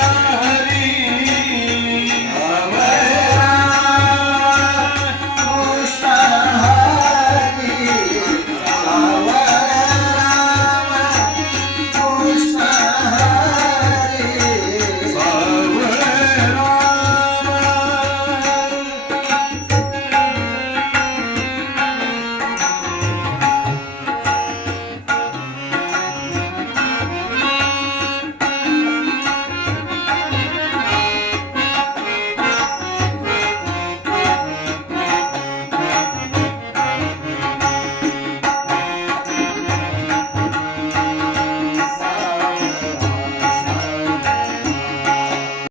હરી